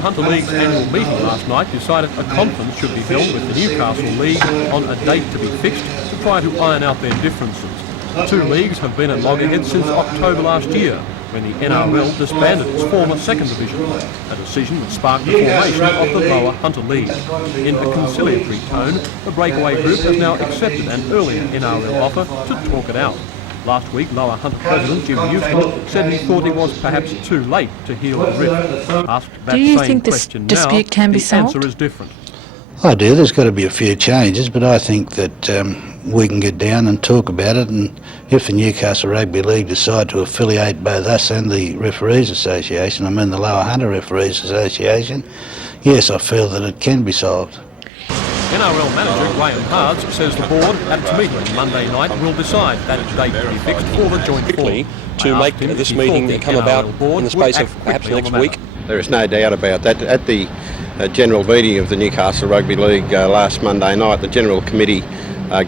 Lower Hunter League's annual meeting last night decided a conference should be held with the Newcastle League on a date to be fixed to try to iron out their differences. The two leagues have been at loggerheads since October last year, when the NRL disbanded its former second division, a decision that sparked the formation of the Lower Hunter League. In a conciliatory tone, the breakaway group has now accepted an earlier NRL offer to talk it out. Last week, Lower Hunter President Jim Newcombe said he thought it was perhaps too late to heal the rift. Asked that same question now, the answer is different. I do. There's got to be a few changes, but I think that we can get down and talk about it, and if the Newcastle Rugby League decide to affiliate both us and the Referees Association, I mean the Lower Hunter Referees Association, yes, I feel that it can be solved. NRL manager Graham Hards says the board at its meeting Monday night will decide that date to be fixed for the joint form. To make this meeting come about in the space of perhaps next week. There is no doubt about that. At the general meeting of the Newcastle Rugby League last Monday night, the General Committee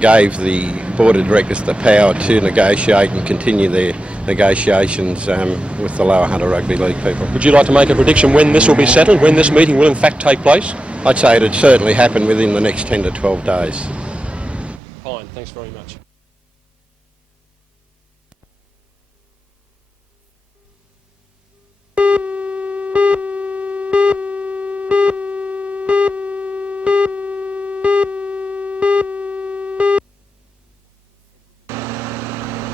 gave the Board of Directors the power to negotiate and continue their negotiations with the Lower Hunter Rugby League people. Would you like to make a prediction when this will be settled, when this meeting will in fact take place? I'd say it'd certainly happen within the next 10 to 12 days. Fine, thanks very much.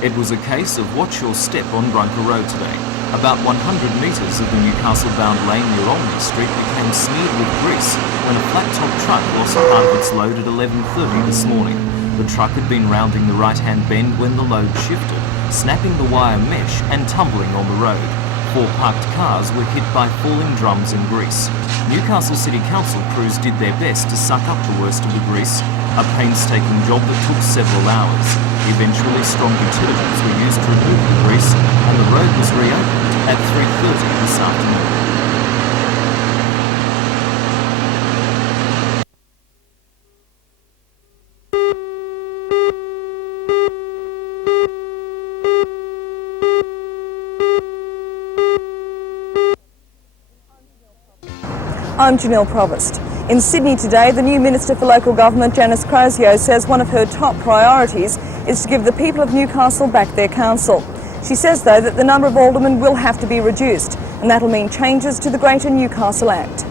It was a case of watch your step on Brunker Road today. About 100 metres of the Newcastle-bound lane near Olney Street became smeared with grease when a flat-top truck lost part of its load at 11:30 this morning. The truck had been rounding the right-hand bend when the load shifted, snapping the wire mesh and tumbling on the road. 4 parked cars were hit by falling drums and grease. Newcastle City Council crews did their best to suck up the worst of the grease, a painstaking job that took several hours. Eventually, strong utilities were used to remove the grease, and the road was reopened at 3:30 this afternoon. I'm Janelle Provost. In Sydney today, the new Minister for Local Government, Janice Crosio, says one of her top priorities is to give the people of Newcastle back their council. She says, though, that the number of aldermen will have to be reduced, and that'll mean changes to the Greater Newcastle Act.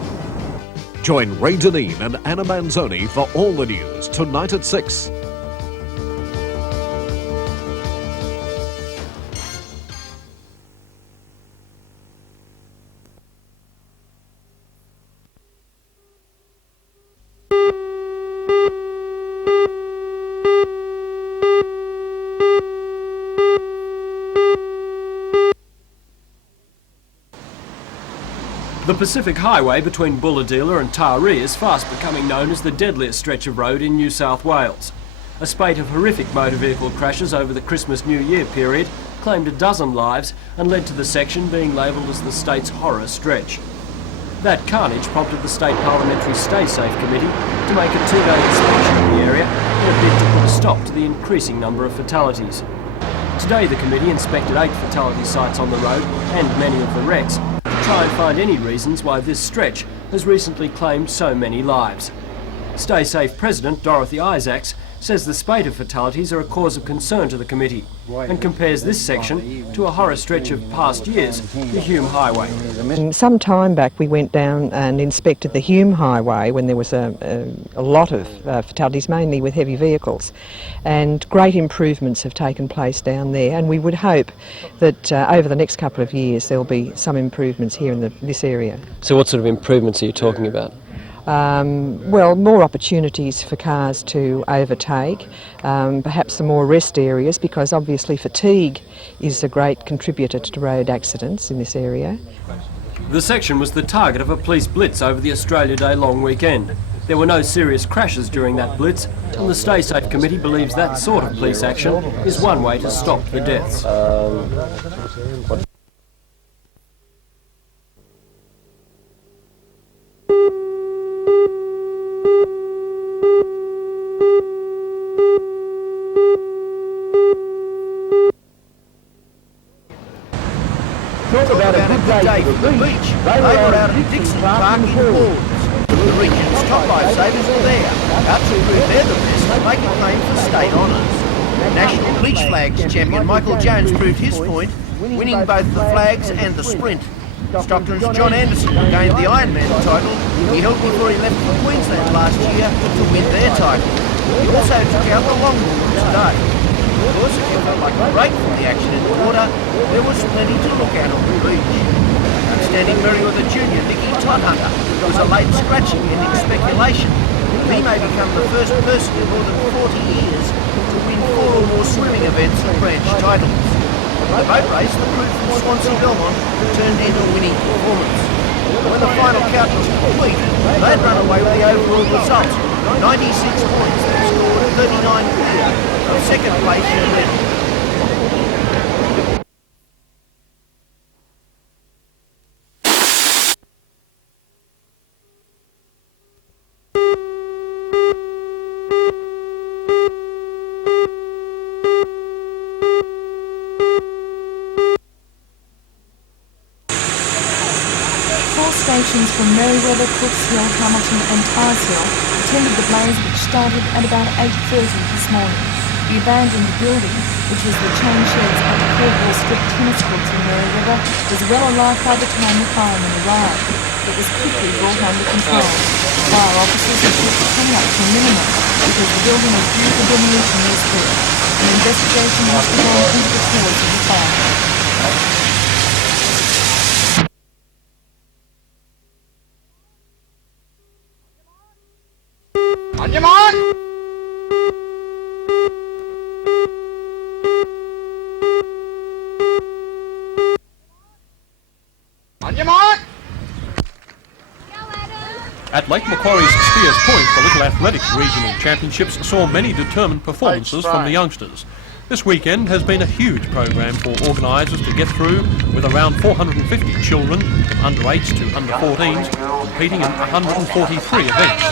Join Ray Deneen and Anna Manzoni for all the news tonight at 6. The Pacific Highway between Bulahdelah and Taree is fast becoming known as the deadliest stretch of road in New South Wales. A spate of horrific motor vehicle crashes over the Christmas-New Year period claimed a dozen lives and led to the section being labelled as the state's horror stretch. That carnage prompted the State Parliamentary Stay Safe Committee to make a 2-day inspection of the area in a bid to put a stop to the increasing number of fatalities. Today the committee inspected 8 fatality sites on the road and many of the wrecks to try and find any reasons why this stretch has recently claimed so many lives. Stay Safe President Dorothy Isaacs says the spate of fatalities are a cause of concern to the committee and compares this section to a horror stretch of past years, the Hume Highway. Some time back we went down and inspected the Hume Highway when there was a lot of fatalities, mainly with heavy vehicles, and great improvements have taken place down there, and we would hope that over the next couple of years there will be some improvements here in this area. So what sort of improvements are you talking about? Well, more opportunities for cars to overtake, perhaps some more rest areas, because obviously fatigue is a great contributor to road accidents in this area. The section was the target of a police blitz over the Australia Day long weekend. There were no serious crashes during that blitz, and the Stay Safe Committee believes that sort of police action is one way to stop the deaths. Talk about a good good day for the beach. They were out at Dixon Park in Ward. The region's top lifesavers were there, out to prove they're the best and make a claim for state honours. National Beach Flags champion Michael Jones proved his point, winning both the flags and the sprint. Stockton's John Anderson gained the Ironman title he held before he left for Queensland last year to win their title. He also took out the long board today. Of course, if you felt like a break from the action in the water, there was plenty to look at on the beach. Outstanding Merriweather junior Nicky Todhunter was a late scratching ending speculation. He may become the first person in more than 40 years to win 4 or more swimming events and branch titles. The boat race, the crew from Swansea Belmont turned in a winning performance. When the final count was complete, they'd run away with the overall result. 96 points, they scored 39 clear of second place in the medal. Stations from Merriweather, Cooks Hill, Hamilton and Torres Hill attended the blaze which started at about 8:30 this morning. The abandoned building, which was the chain sheds at the Coldwell Strip tennis courts in Merriweather, was well alive by the time the firemen arrived. It was quickly brought under control. Fire officers had kept the clean-up to a minimum because the building was due for demolition this week. An investigation has begun into the cause of the fire. On your mark! On your mark! At Lake Macquarie's Spears Point, the Little Athletics Regional Championships saw many determined performances from the youngsters. This weekend has been a huge program for organisers to get through, with around 450 children from under 8s to under 14s competing in 143 events.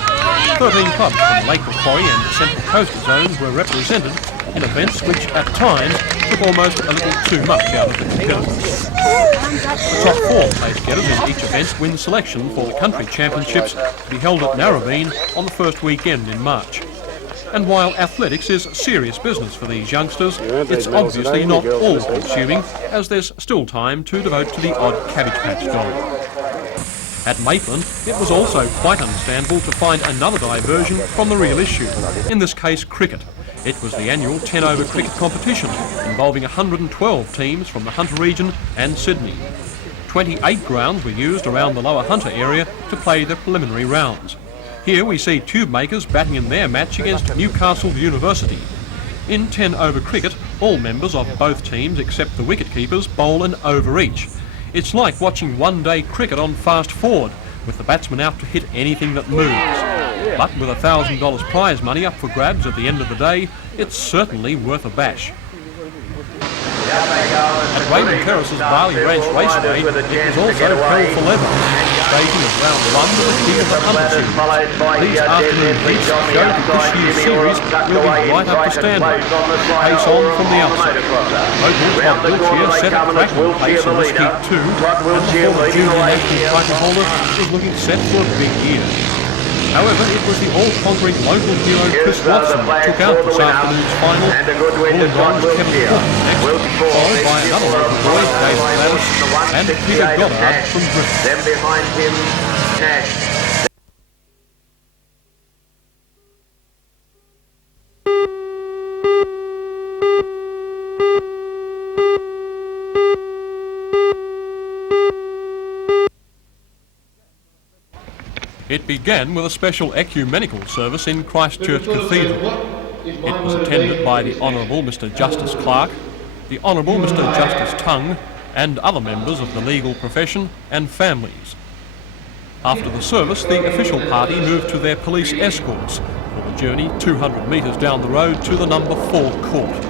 13 clubs from Lake Macquarie and the Central Coast zones were represented in events which at times took almost a little too much out of the competitors. The top 4 place getters in each event win selection for the country championships to be held at Narrabeen on the first weekend in March. And while athletics is serious business for these youngsters, it's obviously not all-consuming, as there's still time to devote to the odd Cabbage Patch doll. At Maitland, it was also quite understandable to find another diversion from the real issue, in this case cricket. It was the annual 10-over cricket competition, involving 112 teams from the Hunter region and Sydney. 28 grounds were used around the lower Hunter area to play the preliminary rounds. Here we see tube makers batting in their match against Newcastle University. In 10-over cricket, all members of both teams except the wicket-keepers bowl an over each. It's like watching one-day cricket on fast forward, with the batsman out to hit anything that moves. But with $1,000 prize money up for grabs at the end of the day, it's certainly worth a bash. At Raymond Terrace's Barley Ranch Raceway, it was also hell for leather. Staging of round 1 with the king of the Hunter series. These afternoon heats show that this year's series will be right up to standard. Pace on from the outset. Local Todd Wiltshire set a cracking pace in this heat too, and the former junior national title holder is looking set for a big year. However, it was the all-conquering local hero Chris Watson that took out this afternoon's final. Wollongong's Kevin Cook next, followed by another local boy, David Gladys, and Peter Goddard from Griffin. Then behind him, Nash. It began with a special ecumenical service in Christchurch Cathedral. It was attended by the Honourable Mr Justice Clark, the Honourable Mr Justice Tongue, and other members of the legal profession and families. After the service, the official party moved to their police escorts for the journey 200 metres down the road to the number 4 court.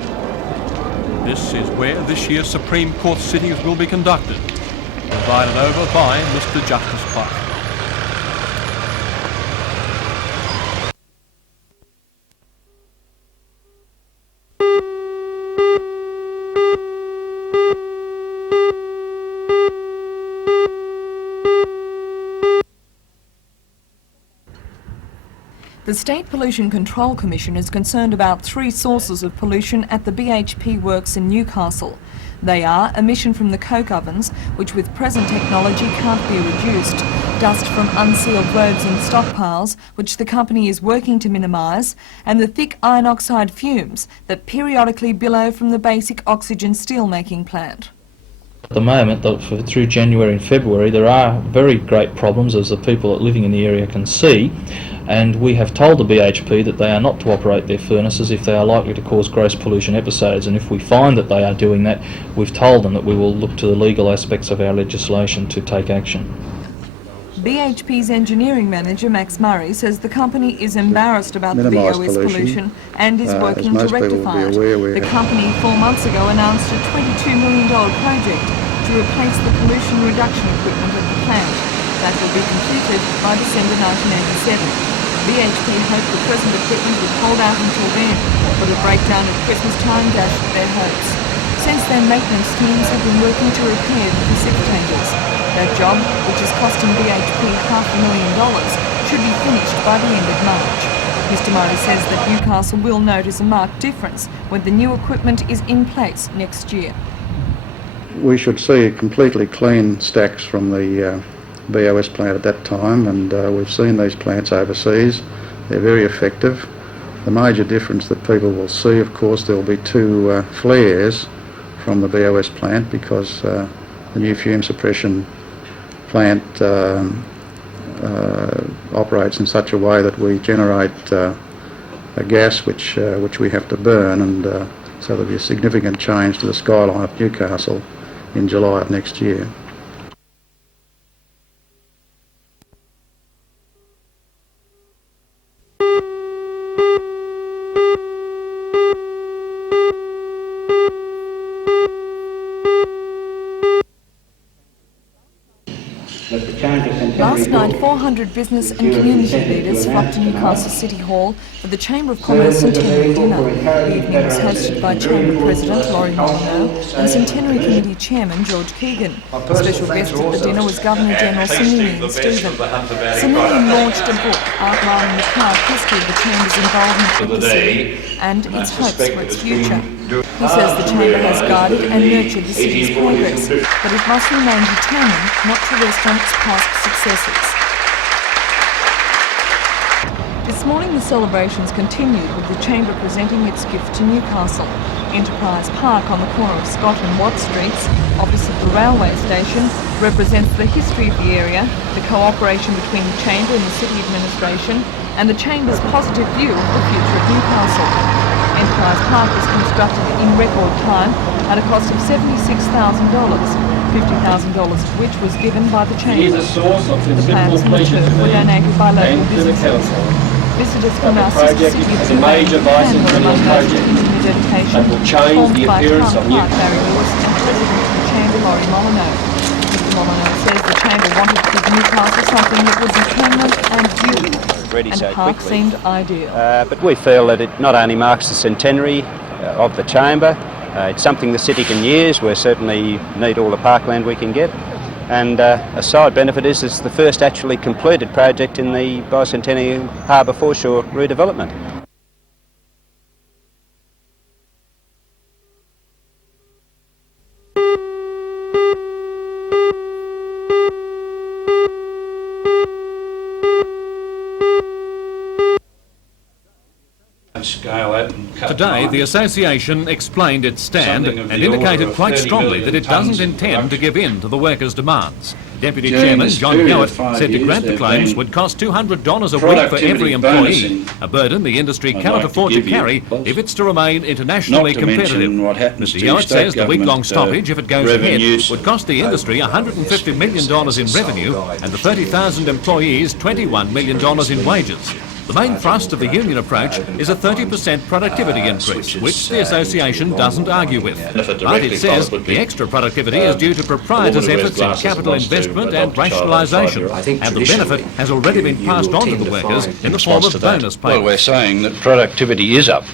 This is where this year's Supreme Court sittings will be conducted, presided over by Mr Justice Clark. The State Pollution Control Commission is concerned about 3 sources of pollution at the BHP works in Newcastle. They are emission from the coke ovens, which with present technology can't be reduced, dust from unsealed roads and stockpiles, which the company is working to minimise, and the thick iron oxide fumes that periodically billow from the basic oxygen steelmaking plant. At the moment, through January and February, there are very great problems, as the people living in the area can see, and we have told the BHP that they are not to operate their furnaces if they are likely to cause gross pollution episodes, and if we find that they are doing that, we've told them that we will look to the legal aspects of our legislation to take action. BHP's engineering manager Max Murray says the company is embarrassed about the VOS pollution and is working to rectify it. The company 4 months ago announced a $22 million project to replace the pollution reduction equipment at the plant. That will be completed by December 1987. BHP hoped the present equipment would hold out until then, but a breakdown at Christmas time dashed their hopes. Since then, maintenance teams have been working to repair the precipitators. That job, which is costing BHP $500,000, should be finished by the end of March. Mr Murray says that Newcastle will notice a marked difference when the new equipment is in place next year. We should see completely clean stacks from the BOS plant at that time, and we've seen these plants overseas. They're very effective. The major difference that people will see, of course, there will be 2 flares from the BOS plant, because the new fume suppression plant operates in such a way that we generate a gas which we have to burn, and so there'll be a significant change to the skyline of Newcastle in July of next year. Last night, 400 business and community leaders flocked to Newcastle City Hall for the Chamber of Commerce Centenary Dinner. The evening was hosted by Chamber President Laurie Molyneux and Centenary Committee Chairman George Keegan. Special guest at the dinner was Governor-General Sir Ninian Stephen. Sir Ninian launched a book outlining the proud history of the Chamber's involvement with the city and its hopes for its future. He says the Chamber has guided and nurtured the city's progress, but it must remain determined not to rest on its past successes. This morning the celebrations continued with the Chamber presenting its gift to Newcastle. Enterprise Park on the corner of Scott and Watt Streets, opposite the railway station, represents the history of the area, the cooperation between the Chamber and the City Administration, and the Chamber's positive view of the future of Newcastle. Enterprise Park was constructed in record time at a cost of $76,000, $50,000 of which was given by the Chamber. The plans for the church were donated by local businesses. Visitors from our sister city of major bicentennial project that will change the appearance of Newcastle. Barry Lewis and President of the Chamber, Laurie Molyneux. Mr Molyneux says the Chamber wanted to give Newcastle something that would be permanent and durable. And so Park quickly. seemed ideal. But we feel that it not only marks the centenary of the Chamber, it's something the city can use. We certainly need all the parkland we can get. And a side benefit is it's the first actually completed project in the bicentennial harbour foreshore redevelopment. Today, the association explained its stand and indicated quite strongly that it doesn't intend to give in to the workers' demands. Deputy Chairman John Hewitt said to grant the claims would cost $200 a week for every employee, a burden the industry cannot afford to carry if it's to remain internationally competitive. Mr Hewitt says the week-long stoppage, if it goes ahead, would cost the industry $150 million in revenue and the 30,000 employees $21 million in wages. The main thrust of the union approach is a 30% productivity increase, which the association doesn't argue with. But it says the extra productivity is due to proprietors' efforts in capital investment and rationalisation, and the benefit has already been passed on to the workers in the form of bonus payments. Well, we're saying that productivity is up.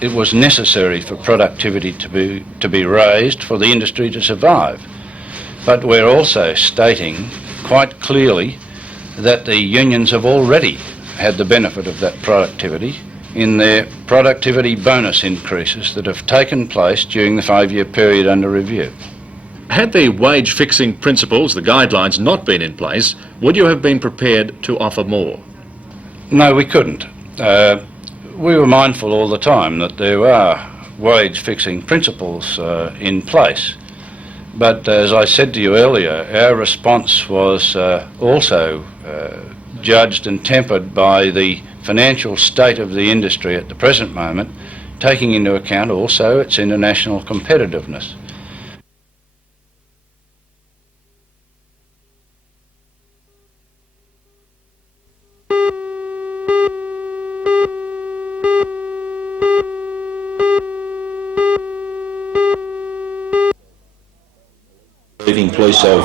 It was necessary for productivity to be raised for the industry to survive. But we're also stating quite clearly that the unions have already had the benefit of that productivity in their productivity bonus increases that have taken place during the 5-year period under review. Had the wage fixing principles, the guidelines, not been in place, would you have been prepared to offer more? No, we couldn't. We were mindful all the time that there are wage fixing principles in place. But as I said to you earlier, our response was also judged and tempered by the financial state of the industry at the present moment, taking into account also its international competitiveness. Police of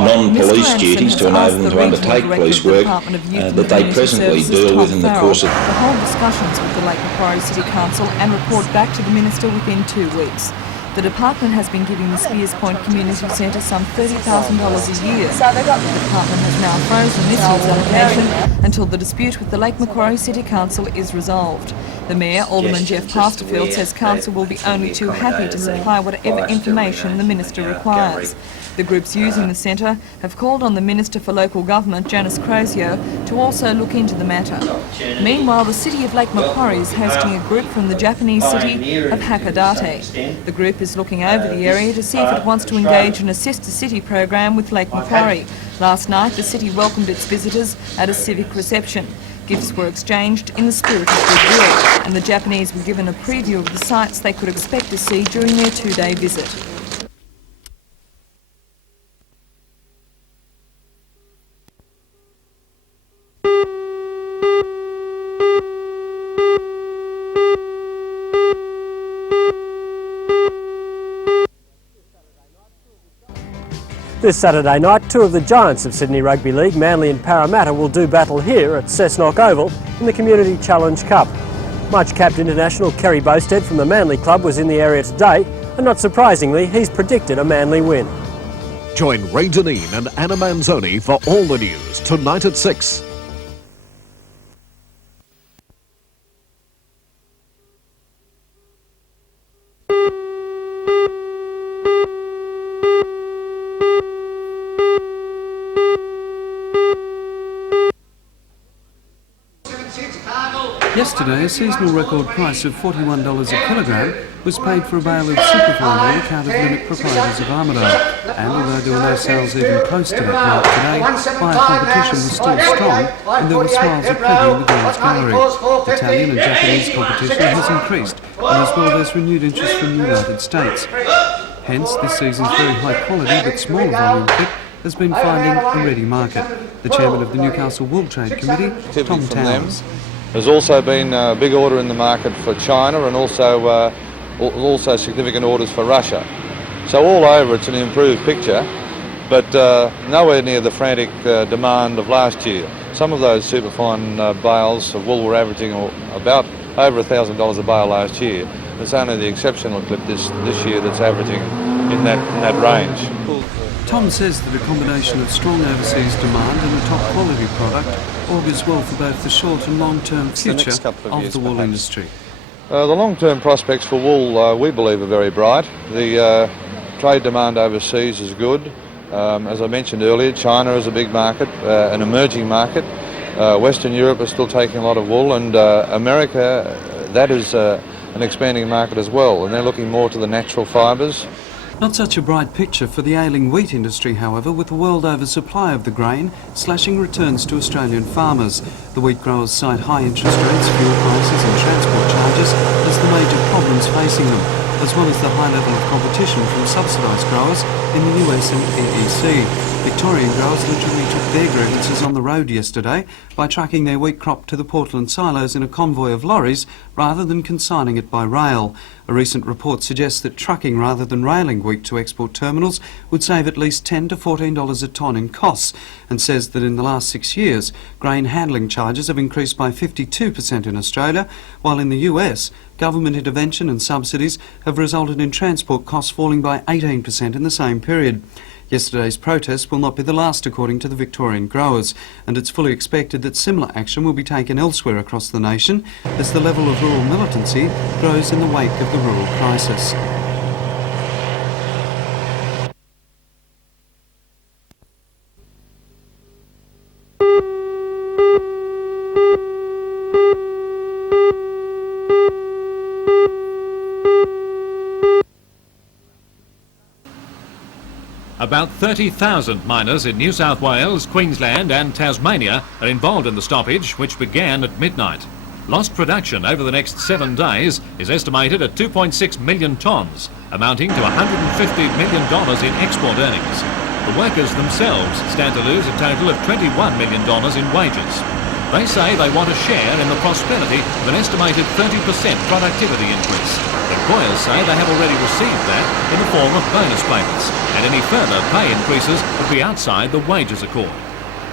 non-police duties to enable them to undertake police work that they presently deal with in the course of... The whole discussions with the Lake Macquarie City Council and report back to the Minister within 2 weeks. The department has been giving the Spears Point Community Centre some $30,000 a year. The department has now frozen this year's allocation until the dispute with the Lake Macquarie City Council is resolved. The Mayor, Alderman Jeff Pasterfield, says Council will be only too happy to supply whatever information the Minister requires. The groups using the centre have called on the Minister for Local Government, Janice Crozier, to also look into the matter. Meanwhile, the City of Lake Macquarie is hosting a group from the Japanese city of Hakodate. The group is looking over the area to see if it wants to engage in a sister city program with Lake Macquarie. Last night, the city welcomed its visitors at a civic reception. Gifts were exchanged in the spirit of goodwill, and the Japanese were given a preview of the sights they could expect to see during their 2-day visit. This Saturday night, two of the giants of Sydney Rugby League, Manly and Parramatta, will do battle here at Cessnock Oval in the Community Challenge Cup. Much-capped international Kerry Bosted from the Manly club was in the area today, and not surprisingly, he's predicted a Manly win. Join Ray Deneen and Anna Manzoni for all the news tonight at 6. Yesterday, a seasonal record price of $41 a kilogram was paid for a bale of superfine on account of limit proprietors of Armidale. And although there were no sales even close to that mark today, buyer competition was still strong and there were smiles of plenty in the girls' gallery. Italian and Japanese competition has increased, and as well there's renewed interest from the United States. Hence, this season's very high quality but smaller volume kit has been finding a ready market. The chairman of the Newcastle Wool Trade Committee, Tom Towers. There's also been a big order in the market for China and also significant orders for Russia. So all over it's an improved picture, but nowhere near the frantic demand of last year. Some of those superfine bales of wool were averaging about over $1,000 a bale last year. It's only the exceptional clip this year that's averaging in that range. Tom says that a combination of strong overseas demand and a top quality product augurs well for both the short and long-term future of the wool industry. The long-term prospects for wool, we believe, are very bright. The trade demand overseas is good. As I mentioned earlier, China is a big market, an emerging market. Western Europe is still taking a lot of wool, and America, that is an expanding market as well, and they're looking more to the natural fibres. Not such a bright picture for the ailing wheat industry, however, with the world oversupply of the grain slashing returns to Australian farmers. The wheat growers cite high interest rates, fuel prices and transport charges as the major problems facing them, as well as the high level of competition from subsidised growers in the US and EEC. Victorian growers literally took their grievances on the road yesterday by trucking their wheat crop to the Portland silos in a convoy of lorries rather than consigning it by rail. A recent report suggests that trucking rather than railing wheat to export terminals would save at least $10 to $14 a tonne in costs, and says that in the last 6 years, grain handling charges have increased by 52% in Australia, while in the US, government intervention and subsidies have resulted in transport costs falling by 18% in the same period. Yesterday's protest will not be the last, according to the Victorian growers, and it's fully expected that similar action will be taken elsewhere across the nation as the level of rural militancy grows in the wake of the rural crisis. About 30,000 miners in New South Wales, Queensland and Tasmania are involved in the stoppage, which began at midnight. Lost production over the next 7 days is estimated at 2.6 million tonnes, amounting to $150 million in export earnings. The workers themselves stand to lose a total of $21 million in wages. They say they want a share in the prosperity of an estimated 30% productivity increase. Employers say they have already received that in the form of bonus payments, and any further pay increases would be outside the wages accord.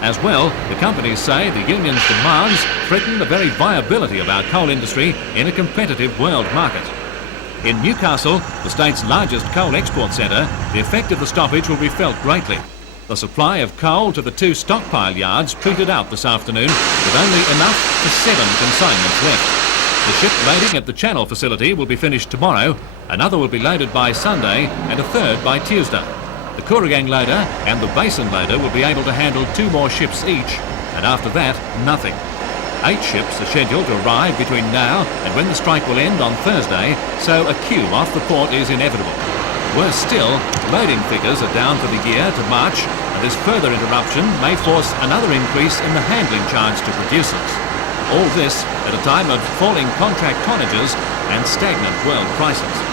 As well, the companies say the union's demands threaten the very viability of our coal industry in a competitive world market. In Newcastle, the state's largest coal export centre, the effect of the stoppage will be felt greatly. The supply of coal to the 2 stockpile yards petered out this afternoon with only enough for 7 consignments left. The ship loading at the Channel facility will be finished tomorrow, another will be loaded by Sunday and a third by Tuesday. The Kooragang loader and the Basin loader will be able to handle 2 more ships each, and after that, nothing. 8 ships are scheduled to arrive between now and when the strike will end on Thursday, so a queue off the port is inevitable. Worse still, loading figures are down for the year to March, and this further interruption may force another increase in the handling charge to producers. All this at a time of falling contract tonnages and stagnant world prices.